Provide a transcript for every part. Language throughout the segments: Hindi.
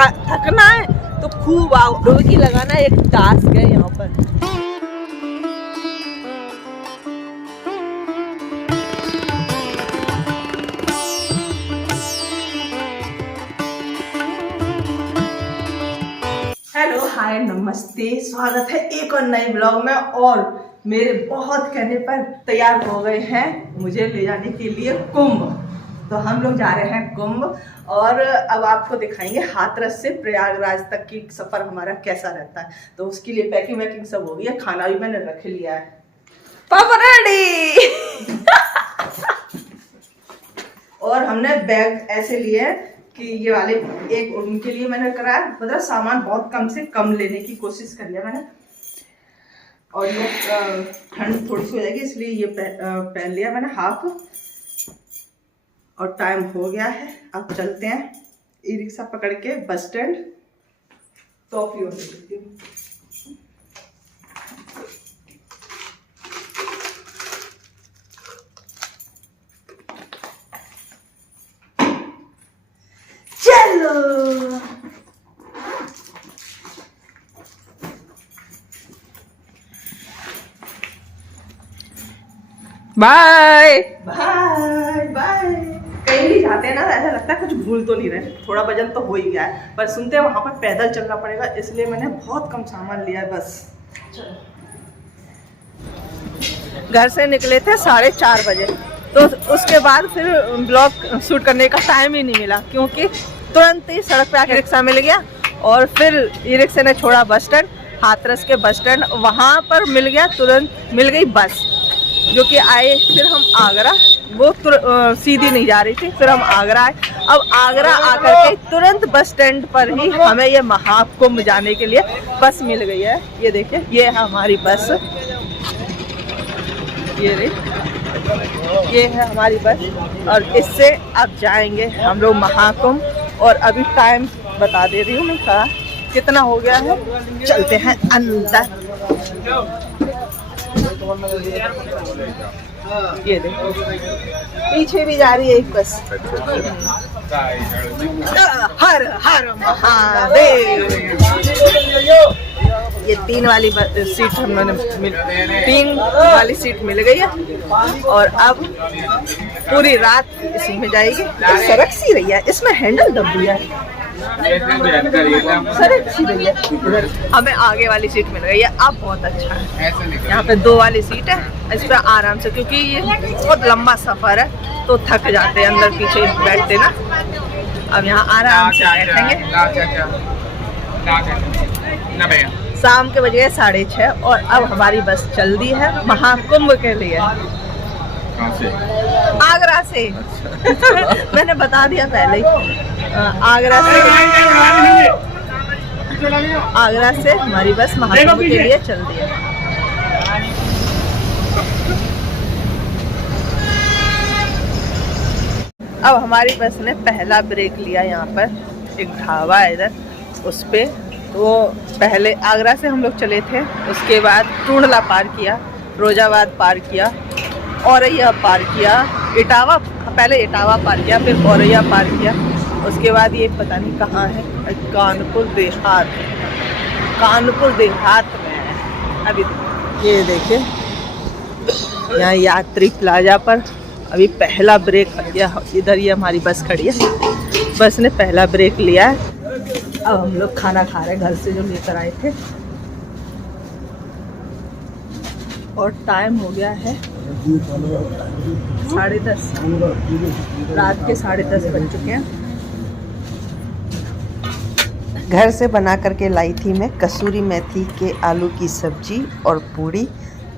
थकना है तो खूब आओ। डुबकी लगाना एक टास्क है यहाँ पर। हेलो हाय नमस्ते, स्वागत है एक और नए ब्लॉग में। और मेरे बहुत कहने पर तैयार हो गए हैं मुझे ले जाने के लिए कुंभ। तो हम लोग जा रहे हैं कुंभ और अब आपको दिखाएंगे हाथरस से प्रयागराज तक की सफ़र हमारा कैसा रहता है। तो उसके लिए पैकिंग वैकिंग सब हो गई है, खाना भी मैंने रख लिया है। पापा रेडी। और हमने बैग ऐसे लिए हैं कि ये वाले एक उनके लिए मैंने कराया, मतलब सामान बहुत कम से कम लेने की कोशिश कर लिया मैंने। और ये ठंड थोड़ी सी हो जाएगी इसलिए ये पहन लिया मैंने हाफ। और टाइम हो गया है, अब चलते हैं ई रिक्शा पकड़ के बस स्टैंड। टॉफी हो सकती है। चलो बाय बाय बाय। कहीं भी जाते हैं ना ऐसा लगता है कुछ भूल तो नहीं रहे। थोड़ा वजन तो हो ही गया है, पर सुनते हैं वहां पर पैदल चलना पड़ेगा, इसलिए मैंने बहुत कम सामान लिया है बस। घर से निकले थे 4:30 बजे, तो उसके बाद फिर ब्लॉग शूट करने का टाइम ही नहीं मिला, क्योंकि तुरंत ही सड़क पे आके रिक्शा मिल गया। और फिर ई रिक्शा ने छोड़ा बस स्टैंड, हाथरस के बस स्टैंड, वहाँ पर मिल गया, तुरंत मिल गई बस जो कि आए। फिर हम आगरा, वो सीधी नहीं जा रही थी, फिर हम आगरा आए। अब आगरा आकर के तुरंत बस स्टैंड पर ही हमें ये महाकुंभ जाने के लिए बस मिल गई है। ये देखिए, ये है हमारी बस, ये है हमारी बस। और इससे अब जाएंगे हम लोग महाकुंभ। और अभी टाइम बता दे रही हूँ मैं कहा कितना हो गया है। चलते हैं अंदर। ये देखो पीछे भी जा रही है एक बस। हर हर महादेव। ये 3 वाली सीट हमने 3 वाली सीट मिल गई है। और अब पूरी रात इसी में जाएगी। सरक सी रही है, इसमें हैंडल दब दिया है, सरक सी रही है। हमें आगे वाली सीट मिल गई है, अब बहुत अच्छा है। यहाँ पे 2 वाली सीट है, इस पर आराम से, क्योंकि ये बहुत लंबा सफर है तो थक जाते हैं अंदर पीछे बैठते ना। अब यहाँ आराम से बैठेंगे। शाम के बजे 6:30 और अब हमारी बस चल दी है महाकुंभ के लिए। आगरा से। मैंने बता दिया पहले ही। आगरा से हमारी बस महाकुंभ के लिए चल दी है। अब हमारी बस ने पहला ब्रेक लिया, यहाँ पर एक ढाबा है इधर, उस पे। तो पहले आगरा से हम लोग चले थे, उसके बाद टूंडला पार किया, रोजाबाद पार किया, औरैया पार किया, इटावा, पहले इटावा पार किया, फिर औरैया पार किया। उसके बाद ये पता नहीं कहाँ है, कानपुर देहात, कानपुर देहात में है अभी। ये देखिए यहाँ यात्री प्लाजा पर अभी पहला ब्रेक लिया। इधर ये हमारी बस खड़ी है, बस ने पहला ब्रेक लिया है। अब हम लोग खाना खा रहे हैं घर से जो लेकर आए थे। और टाइम हो गया है 10:30, रात के 10:30 बज चुके हैं। घर से बना करके लाई थी मैं कसूरी मेथी के आलू की सब्जी और पूड़ी।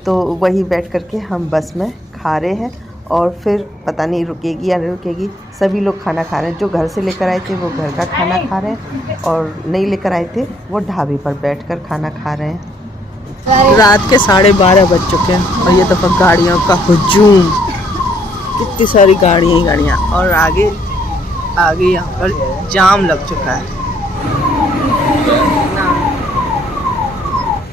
तो वही बैठ करके हम बस में खा रहे हैं। और फिर पता नहीं रुकेगी या नहीं रुकेगी। सभी लोग खाना खा रहे हैं, जो घर से लेकर आए थे वो घर का खाना खा रहे हैं, और नहीं लेकर आए थे वो ढाबे पर बैठकर खाना खा रहे हैं। रात के 12:30 बज चुके हैं और ये दफ़ा गाड़ियों का हुजूम, कितनी सारी गाड़ियाँ। और आगे यहाँ पर जाम लग चुका है।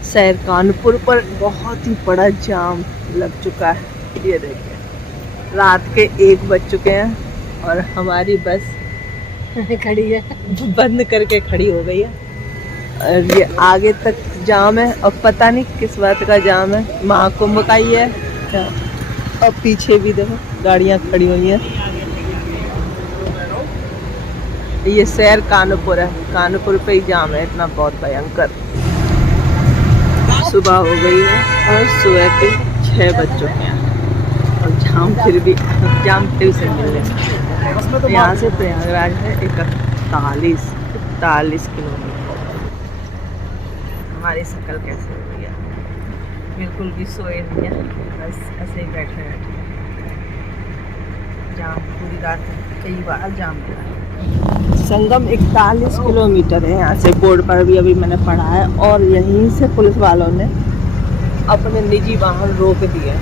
शहर कानपुर पर बहुत ही बड़ा जाम लग चुका है। ये देखिए रात के 1 बज चुके हैं और हमारी बस खड़ी है, बंद करके खड़ी हो गई है। और ये आगे तक जाम है और पता नहीं किस बात का जाम है, महाकुंभ का ही है क्या। और पीछे भी देखो गाड़ियां खड़ी हुई हैं। ये शहर कानपुर है, कानपुर पे ही जाम है इतना बहुत भयंकर। सुबह हो गई है और सुबह के 6 बज चुके हैं और जाम फिर से मिल रहे। यहाँ से प्रयागराज है 41 किलोमीटर। हमारी शक्ल कैसे हो गई है, बिल्कुल भी सोए नहीं है, बस ऐसे ही बैठे हैं। जाम पूरी रात कई बार जाम लगा। संगम 41 किलोमीटर है यहाँ से, बोर्ड पर भी अभी मैंने पढ़ा है। और यहीं से पुलिस वालों ने अपने निजी वाहन रोक दिए।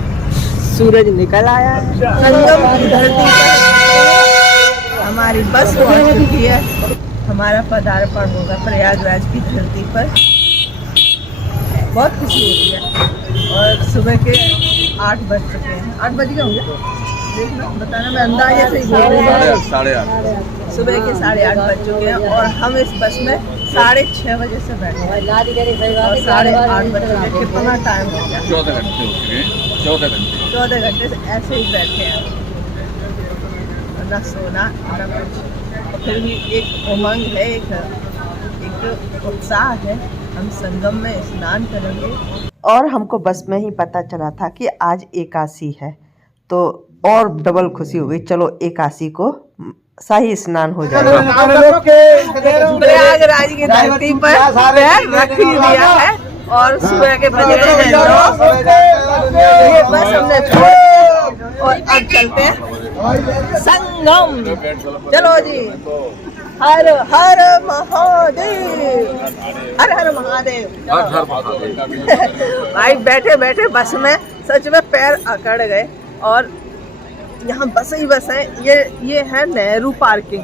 सूरज निकल आया है, संगम की धरती पर हमारी बस पहुँच चुकी है। हमारा पदार्पण होगा प्रयागराज की धरती पर। बहुत खुशी हो रही है। और सुबह के 8 बज चुके हैं, 8 बज गए होंगे, देखना बताना, मैं अंदाजे से ही बोल रही हूँ। 8:30 सुबह के 8:30 बज चुके हैं और हम इस बस में 6:30 बजे से बैठे हैं और 8:30 बज चुके। कितना टाइम हो गया? 14 घंटे हो चुके हैं। 14 घंटे से ऐसे ही बैठे हैं, ना सोना ना कुछ। फिर भी एक उमंग है, एक उत्साह है। हम संगम में स्नान करेंगे। और हमको बस में ही पता चला था कि आज एकादशी है, तो और डबल खुशी हो गई। चलो एकादशी को शाही स्नान हो जाएगा। प्रयागराज की धरती पर पैर रख ही दिया है और सुबह के बज रहे हैं 9। ये बस हमने छोड़ दिया और अब चलते हैं संगम। चलो जी, हर हर महादेव, हर हर महादेव। भाई बैठे बैठे बस में सच में पैर अकड़ गए। और यहाँ बस ही बस है। ये है नेहरू पार्किंग।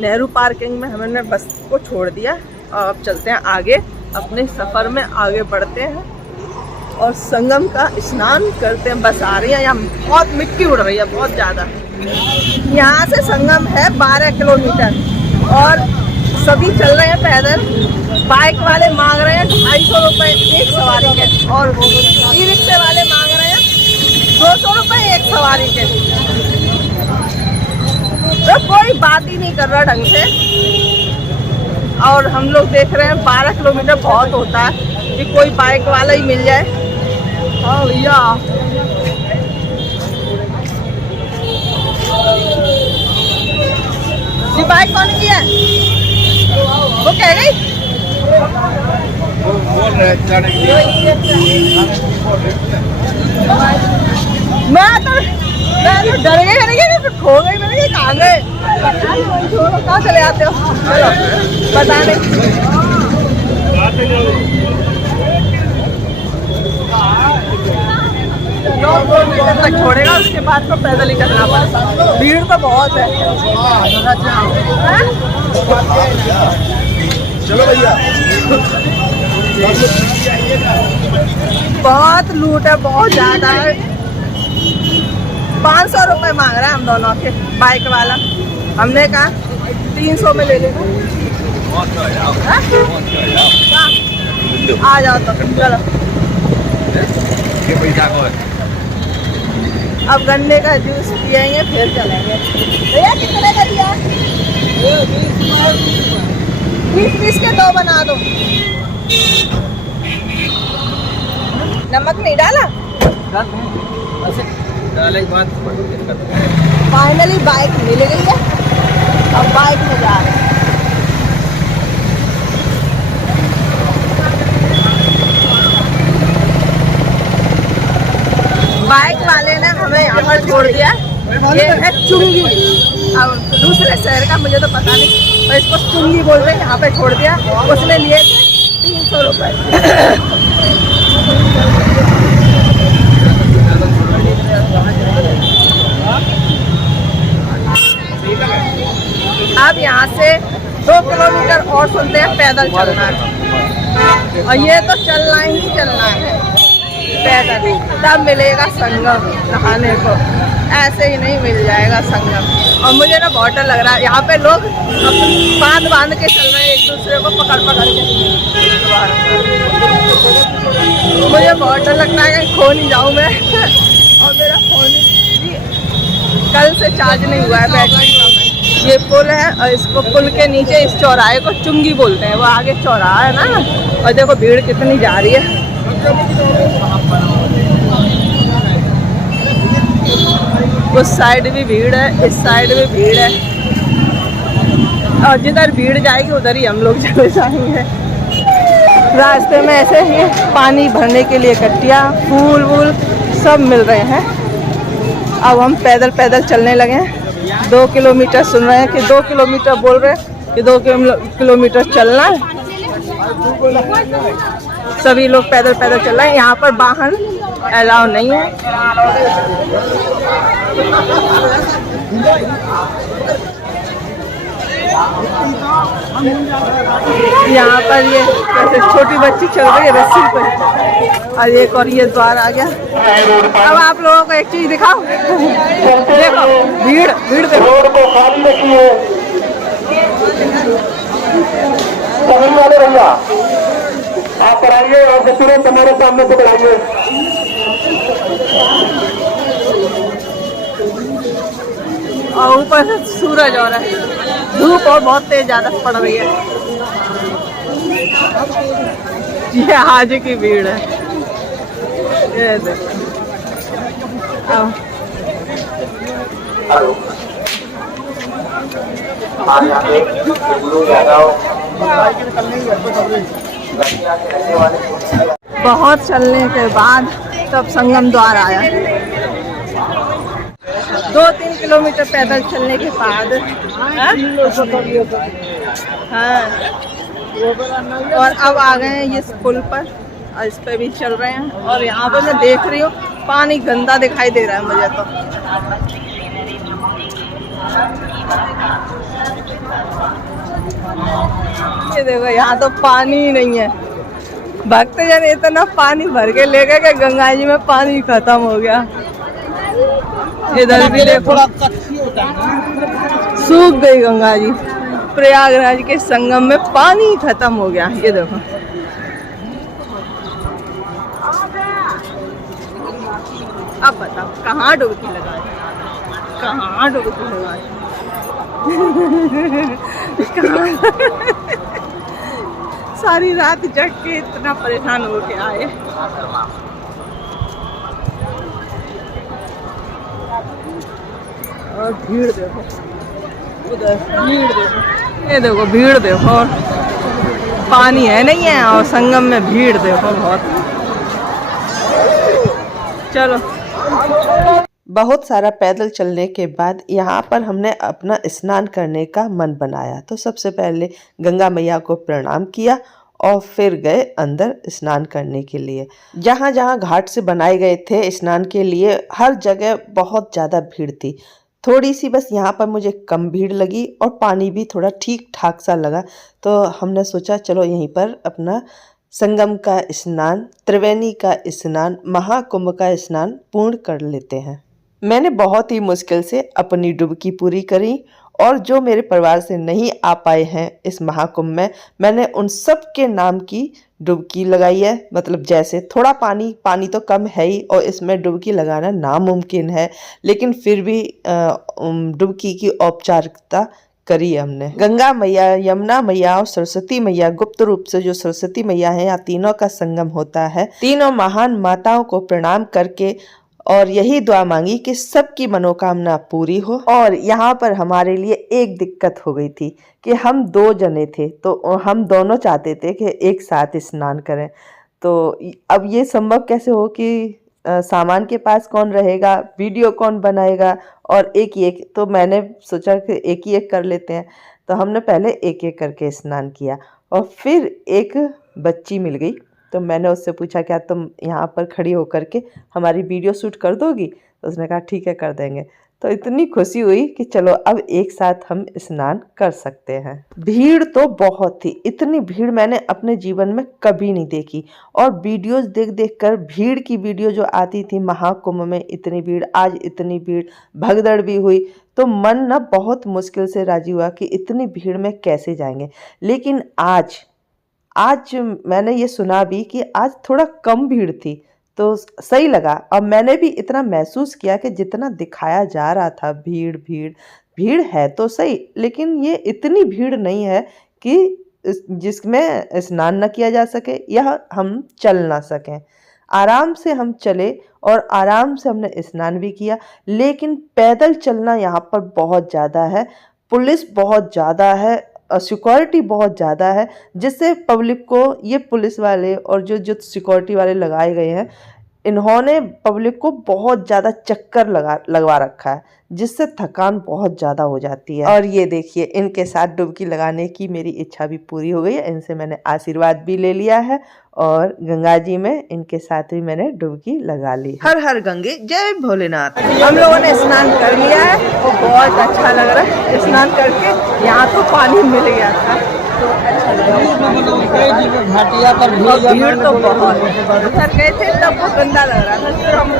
नेहरू पार्किंग में हमने बस को छोड़ दिया और अब चलते हैं आगे, अपने सफर में आगे बढ़ते हैं और संगम का स्नान करते हैं। बस आ रही है, यहाँ बहुत मिट्टी उड़ रही है, बहुत ज़्यादा। यहाँ से संगम है 12 किलोमीटर और सभी चल रहे हैं पैदल। बाइक वाले मांग रहे हैं 250 रुपये एक सवारी के और ई रिक्शे वाले मांग रहे हैं 200 रुपये एक सवारी के। तो कोई बात ही नहीं कर रहा ढंग से। और हम लोग देख रहे हैं 12 किलोमीटर बहुत होता है कि कोई बाइक वाला ही मिल जाए। हाँ भैया, ये बाइक कौन की है? वो कह गई मैं तो डर गई, तो खो गई। मैंने कहाँ गए? कहाँ चले आते हो? चलो बता दे। तक छोड़ेगा, उसके बाद तो पैदल ही करना पड़ता। भीड़ तो बहुत है। चलो भैया, बहुत लूट है, बहुत ज्यादा है। 500 रुपये मांग रहा है हम दोनों के, बाइक वाला। हमने कहा 300 में ले लेना। आ जाओ तो चलो। अब गन्ने का जूस पियेंगे फिर चलेंगे। भैया कितने का दिया? 20 के 2 बना दो। नमक नहीं डाला? फाइनली बाइक मिल गई है, अब बाइक में जा रहे हैं। बाइक वाले ने हमें यहाँ पर छोड़ दिया। ये है चुंगी। अब दूसरे शहर का मुझे तो पता नहीं, पर इसको चुंगी बोलते हैं। यहाँ पे छोड़ दिया। उसने लिए थे 300 रुपये। अब यहाँ से 2 किलोमीटर और सुनते हैं पैदल चलना है। और ये तो चलना ही चलना है पैदल, तब मिलेगा संगम नहाने को। ऐसे ही नहीं मिल जाएगा संगम। और मुझे ना बहुत डर लग रहा है। यहाँ पे लोग बांध बांध के चल रहे हैं एक दूसरे को पकड़ पकड़ के। मुझे बहुत डर लगता है कहीं खो नहीं जाऊँ मैं। और मेरा फ़ोन भी कल से चार्ज नहीं हुआ है, बैटरी कम है। ये पुल है और इसको पुल के नीचे इस चौराहे को चुंगी बोलते हैं। वो आगे चौराहा है ना, और देखो भीड़ कितनी जा रही है। उस साइड भी भीड़ है, इस साइड भी भीड़ है, और जिधर भीड़ जाएगी उधर ही हम लोग चले जाएंगे। रास्ते में ऐसे ही पानी भरने के लिए कट्टियाँ, फूल वूल सब मिल रहे हैं। अब हम पैदल पैदल चलने लगे हैं। 2 किलोमीटर सुन रहे हैं कि 2 किलोमीटर बोल रहे हैं कि 2 किलोमीटर चलना है। सभी लोग पैदल पैदल चल रहे हैं। यहाँ पर वाहन अलाउ नहीं है। यहाँ पर ये जैसे छोटी बच्ची चल रही है रस्सी पर, और एक और ये द्वार आ गया। अब आप लोगों को एक चीज दिखाओ, देखो भीड़ भीड़ देखो। भैया आप कराइए और तुरंत हमारे सामने से बढ़ाइए। और ऊपर से सूरज हो रहा है, धूप और बहुत तेज ज्यादा पड़ रही है। ये आज की भीड़ है, ये देखो। बहुत चलने के बाद तब संगम द्वार आया। 2-3 किलोमीटर पैदल चलने के बाद हाँ, और अब आ गए हैं इस पुल पर, और इस पे भी चल रहे हैं। और यहाँ पर मैं देख रही हूँ पानी गंदा दिखाई दे रहा है मुझे तो। ये देखो यहाँ तो पानी ही नहीं है। भक्तजन इतना पानी भर के ले गए कि गंगा जी में पानी खत्म हो गया। इधर भी देखो सूख गई गंगा जी। प्रयागराज के संगम में पानी खत्म हो गया। ये देखो अब बताओ कहाँ डुबकी लगाए, कहाँ डुबकी लगाए। सारी रात जग के इतना परेशान हो के आए। और भीड़ देखो उधर, भीड़ देखो, ये देखो भीड़ देखो। और पानी है नहीं है, और संगम में भीड़ देखो बहुत। चलो बहुत सारा पैदल चलने के बाद यहाँ पर हमने अपना स्नान करने का मन बनाया। तो सबसे पहले गंगा मैया को प्रणाम किया और फिर गए अंदर स्नान करने के लिए। जहाँ जहाँ घाट से बनाए गए थे स्नान के लिए, हर जगह बहुत ज़्यादा भीड़ थी। थोड़ी सी बस यहाँ पर मुझे कम भीड़ लगी और पानी भी थोड़ा ठीक ठाक सा लगा। तो हमने सोचा चलो यहीं पर अपना संगम का स्नान, त्रिवेणी का स्नान, महाकुंभ का स्नान पूर्ण कर लेते हैं। मैंने बहुत ही मुश्किल से अपनी डुबकी पूरी करी, और जो मेरे परिवार से नहीं आ पाए हैं इस महाकुंभ में, मैंने उन सब के नाम की डुबकी लगाई है। मतलब जैसे थोड़ा पानी तो कम है ही, और इसमें डुबकी लगाना नामुमकिन है, लेकिन फिर भी डुबकी की औपचारिकता करी हमने। गंगा मैया, यमुना मैया और सरस्वती मैया, गुप्त रूप से जो सरस्वती मैया है, यहाँ तीनों का संगम होता है। तीनों महान माताओं को प्रणाम करके और यही दुआ मांगी कि सबकी मनोकामना पूरी हो। और यहाँ पर हमारे लिए एक दिक्कत हो गई थी कि हम 2 जने थे, तो हम दोनों चाहते थे कि एक साथ स्नान करें। तो अब ये संभव कैसे हो कि सामान के पास कौन रहेगा, वीडियो कौन बनाएगा, और एक ही एक। तो मैंने सोचा कि एक ही एक कर लेते हैं। तो हमने पहले एक एक करके स्नान किया, और फिर एक बच्ची मिल गई। तो मैंने उससे पूछा क्या तुम यहाँ पर खड़ी होकर के हमारी वीडियो शूट कर दोगी? तो उसने कहा ठीक है कर देंगे। तो इतनी खुशी हुई कि चलो अब एक साथ हम स्नान कर सकते हैं। भीड़ तो बहुत थी, इतनी भीड़ मैंने अपने जीवन में कभी नहीं देखी। और वीडियोस देख देख कर भीड़ की वीडियो जो आती थी महाकुंभ में, इतनी भीड़, आज इतनी भीड़, भगदड़ भी हुई। तो मन ना बहुत मुश्किल से राजी हुआ कि इतनी भीड़ में कैसे जाएंगे। लेकिन आज मैंने ये सुना भी कि आज थोड़ा कम भीड़ थी, तो सही लगा। अब मैंने भी इतना महसूस किया कि जितना दिखाया जा रहा था भीड़ भीड़ भीड़ है तो सही, लेकिन ये इतनी भीड़ नहीं है कि जिसमें स्नान न किया जा सके या हम चल ना सकें। आराम से हम चले और आराम से हमने स्नान भी किया। लेकिन पैदल चलना यहाँ पर बहुत ज़्यादा है, पुलिस बहुत ज़्यादा है, सिक्योरिटी बहुत ज़्यादा है, जिससे पब्लिक को ये पुलिस वाले और जो जो सिक्योरिटी वाले लगाए गए हैं, इन्होंने पब्लिक को बहुत ज़्यादा चक्कर लगवा रखा है, जिससे थकान बहुत ज़्यादा हो जाती है। और ये देखिए, इनके साथ डुबकी लगाने की मेरी इच्छा भी पूरी हो गई है। इनसे मैंने आशीर्वाद भी ले लिया है और गंगा जी में इनके साथ भी मैंने डुबकी लगा ली। हर हर गंगे, जय भोलेनाथ। हम लोगों ने स्नान कर लिया है और बहुत अच्छा लग रहा है स्नान करके। यहाँ तो पानी मिल गया था तो अच्छा लगा। भीड़ तो बहुत, उधर गए थे तब वो गंदा लग रहा था, फिर हम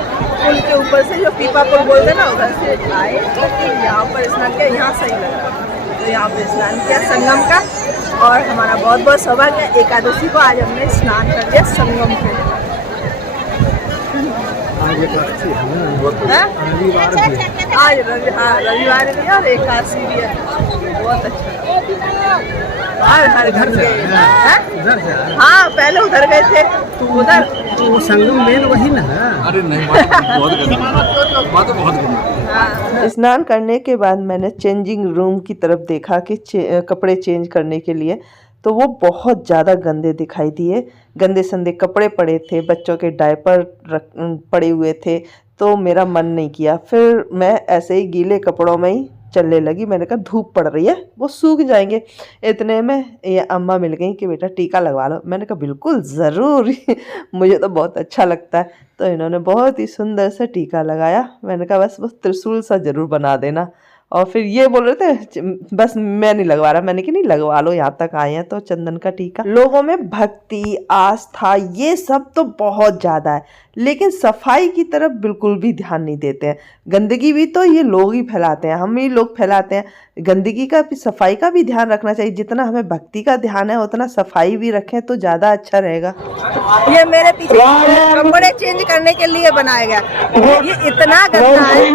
पुल के ऊपर से जो पीपा पुल बोलते ना उधर से आए तो यहाँ पर स्नान किया, यहाँ सही लग रहा था तो यहाँ पे स्नान किया संगम का। और हमारा बहुत बहुत सौभाग्य, एकादशी को आज हमने स्नान कर लिया संगम पे। आज रविवार भी और एकादशी भी है, बहुत अच्छा। हर घर से हाँ, पहले उधर गए थे उधर तो संगम मेन वही ना है। अरे नहीं, बात तो बहुत हाँ। स्नान करने के बाद मैंने चेंजिंग रूम की तरफ देखा कि कपड़े चेंज करने के लिए, तो वो बहुत ज़्यादा गंदे दिखाई दिए। गंदे संदे कपड़े पड़े थे, बच्चों के डायपर पड़े हुए थे, तो मेरा मन नहीं किया। फिर मैं ऐसे ही गीले कपड़ों में ही चलने लगी। मैंने कहा धूप पड़ रही है, वो सूख जाएंगे। इतने में ये अम्मा मिल गई कि बेटा टीका लगवा लो। मैंने कहा बिल्कुल ज़रूर मुझे तो बहुत अच्छा लगता है। तो इन्होंने बहुत ही सुंदर सा टीका लगाया। मैंने कहा बस त्रिशूल सा ज़रूर बना देना। और फिर ये बोल रहे थे बस मैं नहीं लगवा रहा। मैंने कि नहीं लगवा लो, यहाँ तक आए हैं तो चंदन का टीका। लोगों में भक्ति, आस्था, ये सब तो बहुत ज़्यादा है, लेकिन सफाई की तरफ बिल्कुल भी ध्यान नहीं देते हैं। गंदगी भी तो ये लोग ही फैलाते हैं, हम ही लोग फैलाते हैं। गंदगी का भी, सफाई का भी ध्यान रखना चाहिए। जितना हमें भक्ति का ध्यान है उतना सफाई भी रखें तो ज़्यादा अच्छा रहेगा। ये मेरे पीछे कपड़े चेंज करने के लिए बनाया गया, ये इतना गंदा है,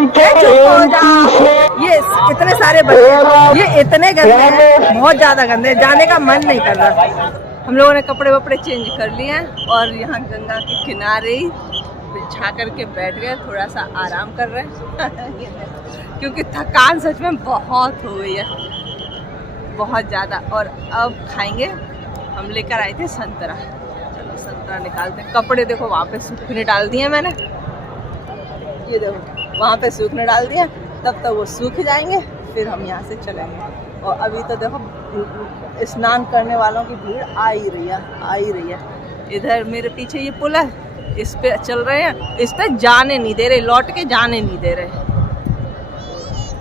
ये इतने सारे बच्चे, ये इतने गंदे हैं, बहुत ज़्यादा गंदे, जाने का मन नहीं कर रहा। हम लोगों ने कपड़े वपड़े चेंज कर लिए हैं और यहाँ गंगा के किनारे ही बिछा करके बैठ गए, थोड़ा सा आराम कर रहे हैं क्योंकि थकान सच में बहुत हो गई है, बहुत ज़्यादा। और अब खाएंगे, हम लेकर आए थे संतरा, चलो संतरा निकालते हैं। कपड़े देखो वहाँ पे सूखने डाल दिए मैंने, ये देखो वहाँ पे सूखने डाल दिए, तब तक वो सूख जाएंगे फिर हम यहाँ से चलेंगे। और अभी तो देखो स्नान करने वालों की भीड़ आ ही रही है। इधर मेरे पीछे ये पुल है, इस पे चल रहे हैं, इस पे जाने नहीं दे रहे, लौट के जाने नहीं दे रहे।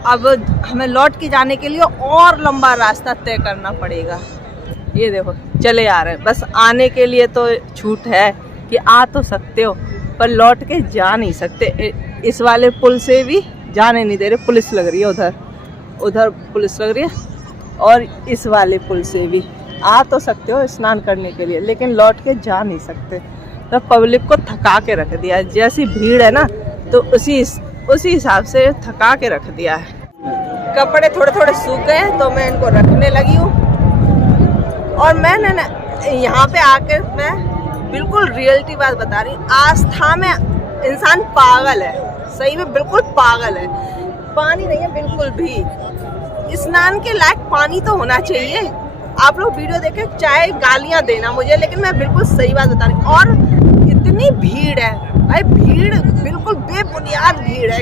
अब हमें लौट के जाने के लिए और लंबा रास्ता तय करना पड़ेगा। ये देखो चले आ रहे हैं, बस आने के लिए तो छूट है कि आ तो सकते हो, पर लौट के जा नहीं सकते। इस वाले पुल से भी जाने नहीं दे रहे, पुलिस लग रही है उधर पुलिस लग रही है, और इस वाले पुल से भी आ तो सकते हो स्नान करने के लिए, लेकिन लौट के जा नहीं सकते। तो पब्लिक को थका के रख दिया, जैसी भीड़ है ना तो उसी हिसाब से थका के रख दिया है। कपड़े थोड़े थोड़े सूख गए हैं तो मैं इनको रखने लगी हूँ। और मैंने ना यहाँ पे आकर मैं बिल्कुल रियलिटी बात बता रही हूँ, आस्था में इंसान पागल है, सही में बिल्कुल पागल है। पानी नहीं है बिल्कुल भी, स्नान के लायक पानी तो होना चाहिए। आप लोग वीडियो देखे चाहे गालियां देना मुझे, लेकिन मैं बिल्कुल सही बात बता रही हूँ। और इतनी भीड़ है भाई, भीड़ बिल्कुल बेबुनियाद भीड़ है।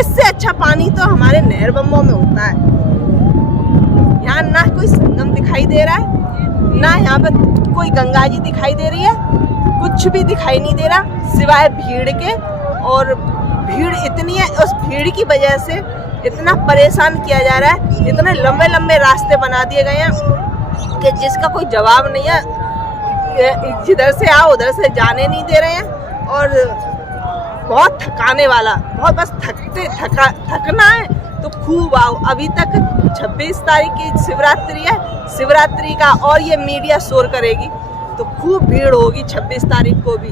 इससे अच्छा पानी तो हमारे नहर बम्बों में होता है। यहाँ ना कोई संगम दिखाई दे रहा है, ना यहाँ पे कोई गंगा जी दिखाई दे रही है, कुछ भी दिखाई नहीं दे रहा सिवाय भीड़ के। और भीड़ इतनी है, उस भीड़ की वजह से इतना परेशान किया जा रहा है, इतने लंबे लंबे रास्ते बना दिए गए हैं कि जिसका कोई जवाब नहीं है। जिधर से आओ उधर से जाने नहीं दे रहे हैं, और बहुत थकाने वाला, बहुत बस थकना है तो खूब आओ। अभी तक 26 तारीख की शिवरात्रि है, शिवरात्रि का और ये मीडिया शोर करेगी तो खूब भीड़ होगी 26 तारीख को भी।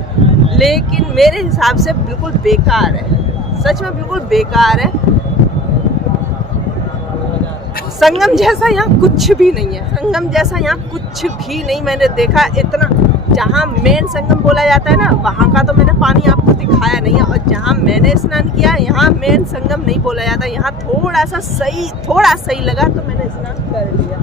लेकिन मेरे हिसाब से बिल्कुल बेकार है, सच में बिल्कुल बेकार है। संगम जैसा यहाँ कुछ भी नहीं है, संगम जैसा यहाँ कुछ भी नहीं मैंने देखा। इतना जहाँ मेन संगम बोला जाता है ना, वहाँ का तो मैंने पानी आपको दिखाया नहीं है, और जहाँ मैंने स्नान किया यहाँ मेन संगम नहीं बोला जाता। यहाँ थोड़ा सही लगा तो मैंने स्नान कर लिया।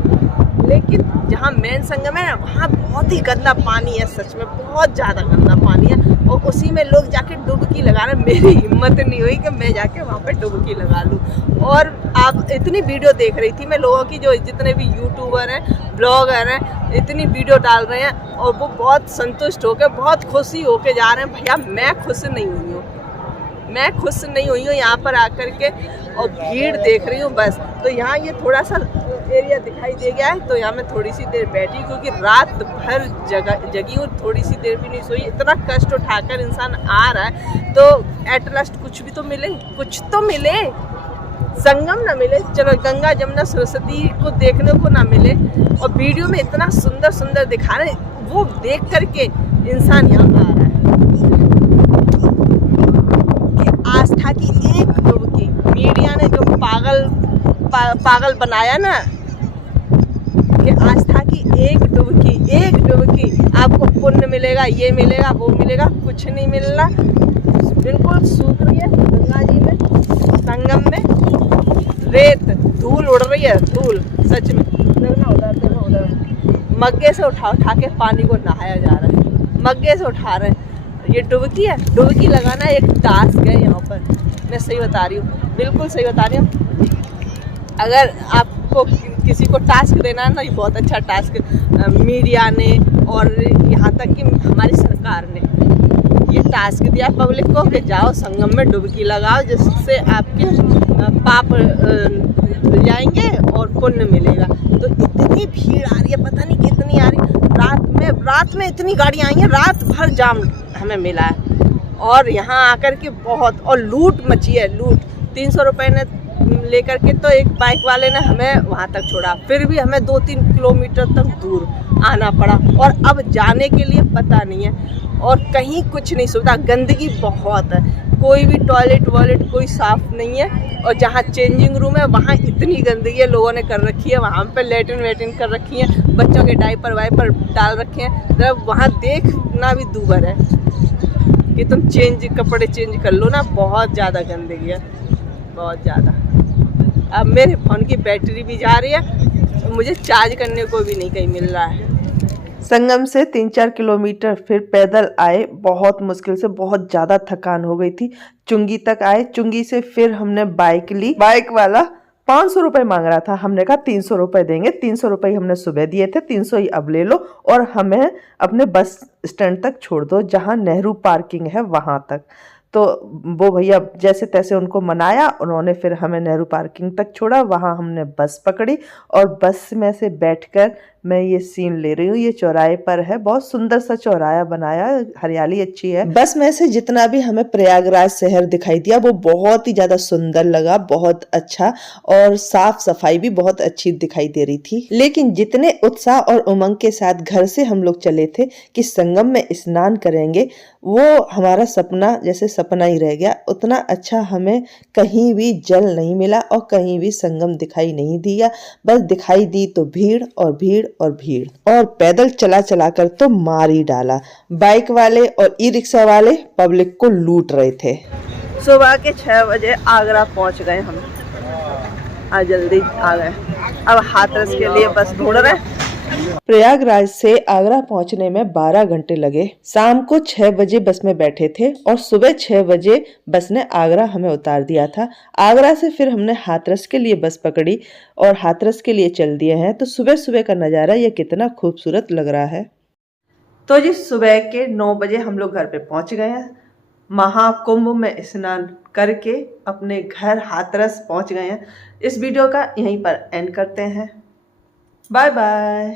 लेकिन जहाँ मेन संगम है ना, वहाँ बहुत ही गंदा पानी है, सच में बहुत ज़्यादा गंदा पानी है, और उसी में लोग जाके डुबकी लगा रहे हैं। मेरी हिम्मत नहीं हुई कि मैं जाके वहाँ पे डुबकी लगा लूँ। और आप इतनी वीडियो देख रही थी मैं लोगों की, जो जितने भी यूट्यूबर हैं, ब्लॉगर हैं, इतनी वीडियो डाल रहे हैं, और वो बहुत संतुष्ट होकर, बहुत खुशी होकर जा रहे हैं। भैया मैं खुश नहीं हुई हूँ, मैं खुश नहीं हुई हूँ यहाँ पर आकर के, और भीड़ देख रही हूँ बस। तो यहाँ ये थोड़ा सा एरिया दिखाई दे गया है, तो यहाँ मैं थोड़ी सी देर बैठी, क्योंकि रात भर जगी हूँ, थोड़ी सी देर भी नहीं सोई। इतना कष्ट उठाकर इंसान आ रहा है तो एट लास्ट कुछ भी तो मिले, कुछ तो मिले। संगम ना मिले, चलो गंगा जमुना सरस्वती को देखने को ना मिले, और वीडियो में इतना सुंदर सुंदर दिखा रहे, वो देख करके इंसान यहाँ आ रहा है। आस्था की एक डुबकी, मीडिया ने जो पागल बनाया ना, कि आस्था की एक डुबकी आपको पुण्य मिलेगा, ये मिलेगा, वो मिलेगा, कुछ नहीं मिल रहा। बिल्कुल सूख रही है गंगा जी में, संगम में रेत, धूल उड़ रही है, धूल सच में। देखना उधर मग्गे से उठा के पानी को नहाया जा रहा है, मग्गे से उठा रहे हैं। ये डुबकी है, डुबकी लगाना एक टास्क है यहाँ पर, मैं सही बता रही हूँ, बिल्कुल सही बता रही हूँ। अगर आपको किसी को टास्क देना है ना, ये बहुत अच्छा टास्क मीडिया ने और यहाँ तक कि हमारी सरकार ने ये टास्क दिया पब्लिक को कि जाओ संगम में डुबकी लगाओ, जिससे आपके पाप धुल जाएंगे और पुण्य मिलेगा। तो इतनी भीड़ आ रही है, पता नहीं कितनी आ रही है। रात में इतनी गाड़ियाँ आई हैं, रात भर जाम हमें मिला है। और यहाँ आकर के बहुत, और लूट मची है, लूट। 300 रुपये ने लेकर के तो एक बाइक वाले ने हमें वहाँ तक छोड़ा, फिर भी हमें 2-3 किलोमीटर तक दूर आना पड़ा, और अब जाने के लिए पता नहीं है, और कहीं कुछ नहीं सुविधा, गंदगी बहुत है, कोई भी टॉयलेट वॉयलेट कोई साफ़ नहीं है, और जहाँ चेंजिंग रूम है वहाँ इतनी गंदगी है लोगों ने कर रखी है, वहाँ पे लेटिन वेटिन कर रखी है, बच्चों के डायपर वाइपर डाल रखे हैं। जब वहाँ देखना भी दूभर है कि तुम कपड़े चेंज कर लो ना, बहुत ज़्यादा गंदगी है, बहुत ज़्यादा। अब मेरे फ़ोन की बैटरी भी जा रही है, मुझे चार्ज करने को भी नहीं कहीं मिल रहा है। संगम से 3-4 किलोमीटर फिर पैदल आए, बहुत मुश्किल से, बहुत ज़्यादा थकान हो गई थी। चुंगी तक आए, चुंगी से फिर हमने बाइक ली। बाइक वाला 500 रुपये मांग रहा था, हमने कहा 300 रुपये देंगे। 300 रुपये हमने सुबह दिए थे, 300 ही अब ले लो, और हमें अपने बस स्टैंड तक छोड़ दो, जहाँ नेहरू पार्किंग है वहाँ तक। तो वो भैया जैसे तैसे उनको मनाया, उन्होंने फिर हमें नेहरू पार्किंग तक छोड़ा। वहाँ हमने बस पकड़ी, और बस में से बैठकर मैं ये सीन ले रही हूँ। ये चौराहे पर है, बहुत सुंदर सा चौराहा बनाया, हरियाली अच्छी है। बस में से जितना भी हमें प्रयागराज शहर दिखाई दिया वो बहुत ही ज़्यादा सुंदर लगा, बहुत अच्छा, और साफ सफाई भी बहुत अच्छी दिखाई दे रही थी। लेकिन जितने उत्साह और उमंग के साथ घर से हम लोग चले थे कि संगम में स्नान करेंगे, वो हमारा सपना जैसे सपना ही रह गया। उतना अच्छा हमें कहीं भी जल नहीं मिला, और कहीं भी संगम दिखाई नहीं दिया। बस दिखाई दी तो भीड़ और भीड़ और भीड़, और पैदल चला कर तो मार ही डाला। बाइक वाले और ई रिक्शा वाले पब्लिक को लूट रहे थे। सुबह के 6 बजे आगरा पहुंच गए हम, आज जल्दी आ गए। अब हाथरस के लिए बस ढूंढ रहे हैं। प्रयागराज से आगरा पहुंचने में 12 घंटे लगे। शाम को 6 बजे बस में बैठे थे, और सुबह 6 बजे बस ने आगरा हमें उतार दिया था। आगरा से फिर हमने हाथरस के लिए बस पकड़ी, और हाथरस के लिए चल दिए हैं। तो सुबह सुबह का नज़ारा ये कितना खूबसूरत लग रहा है। तो जी सुबह के 9 बजे हम लोग घर पे पहुंच गए हैं। महाकुंभ में स्नान करके अपने घर हाथरस पहुंच गए हैं। इस वीडियो का यहीं पर एंड करते हैं। Bye bye.